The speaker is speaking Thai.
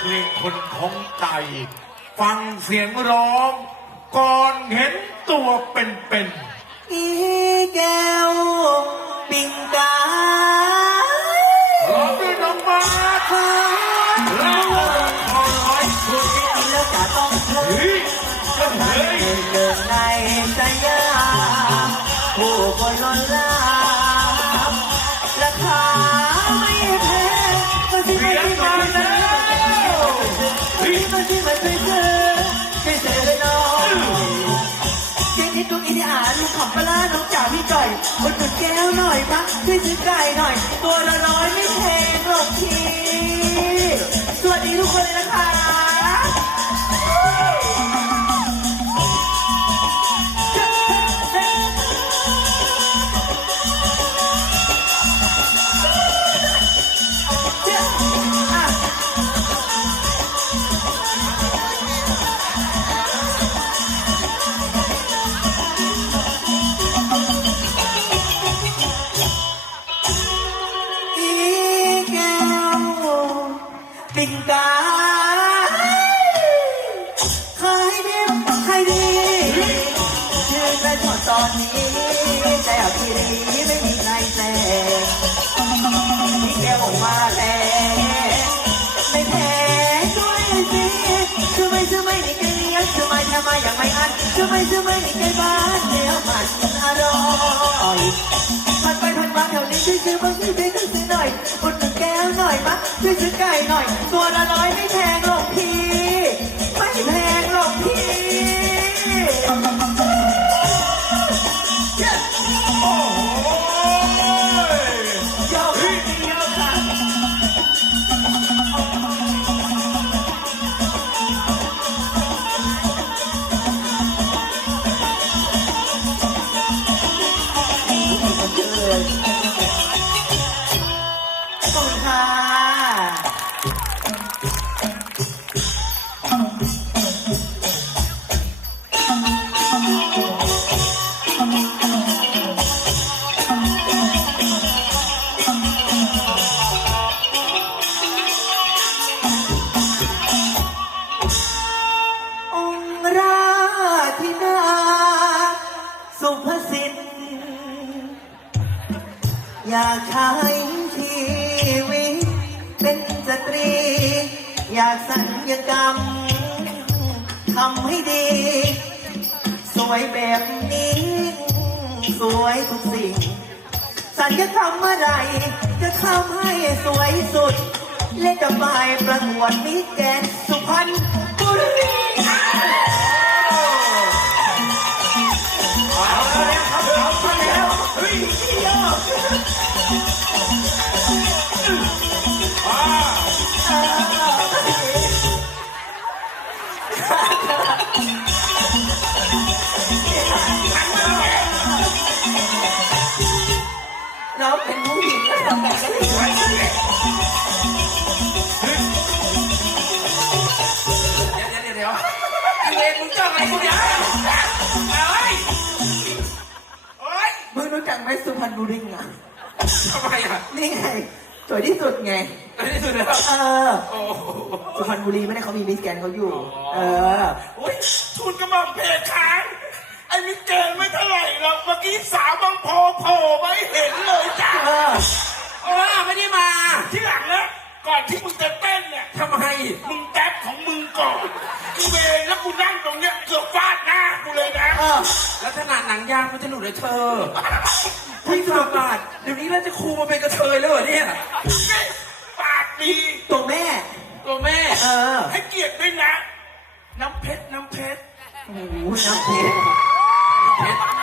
เพลงคนของใจฟังเสียงร้อง ก่อนเห็นตัวเป็นๆ อีแก้ว มาที่มาช่วยซื้อช่วยซื้อหน่อยเจ๊นิดลูกอินทอาลูกขอบปลาร้าน้องจ๋าพี่จ่อยคนหนึ่งแก้วหน่อยพักช่วยซื้อไก่หน่อย ตัวละร้อยไม่ ปิ่งกาขายดีขายดีชื่อแม่ชอตอนนี้ใจอับทีรีไม่มีใครแซงอีแก้วมาแรงไม่แพ้ด้วยสิซื้อไม่ซื้อไม่มีใครเลี้ยงซื้อไมทำไมยังไม่อันซื้อไม่ซื้อไม่ใครบ้านเดียวมันอร่อยผ่านไปผ่านมาแถวนี้ช่วยซื้อบางทีช่วยกันซื้อหน่อยคน ช่วยซื้อไก่หน่อย ตัวละร้อยไม่แพงหรอกพี่ ไม่แพงหรอกพี่โอ้ยยาวค่ะยาวค่ะขอบคุณค่ะ สุภสิทธิ์อยากใช้ชีวิตเป็นสตรี อยากสัญญกรรมทำให้ดี สวยแบบนี้ สวยทุกสิ่ง สัญญกรรมเมื่อไหรจะทำให้สวยสุด และจะไปประกวดมิสแกนสุพรรณ เราเป็นผู้หญิงก็ทำแบบนั้นเลยเดี๋ยวเดี๋ยวเดี๋ยวเดี๋ยวไอเวรมึงจ้องอะไรกูเนี่ยเอ้ยเอ้ยมึงรู้จักไหมสุพรรณบุรีอะทำไมอะนี่ไง สวยที่สุดไง อันนี้สุดแล้วเออ โอ้โหสุพรรณบุรีไม่ได้เขามีมิสแกรนด์เขาอยู่ เออ อุ้ยทุนกระหม่อมเพค้างไอ้มิเกลไม่เท่าไหร่หรอกเมื่อกี้สาวบางโพโผล่ไม่เห็นเลยจ้าเออเออไม่ได้มา ที่หลังนะก่อนที่มึงจะเต้นเนี่ยทำไม มึงแท็บของมึงก่อนกูเวรแล้วกูนั่งตรงเนี้ยเกือบฟาดหน้ากูเลยนะ เออแล้วขนาดหนังยางมันจะหลุดเลยเธอพี่สบาทเดี๋ยวนี้เราจะครูมาเป็นกระเทยแล้วเหรอเนี่ยปากดีตัวแม่ ตัวแม่ เออ ให้เกียรติด้วยนะ น้ำเพชร น้ำเพชร โอ้โหน้ำเพชรเพชร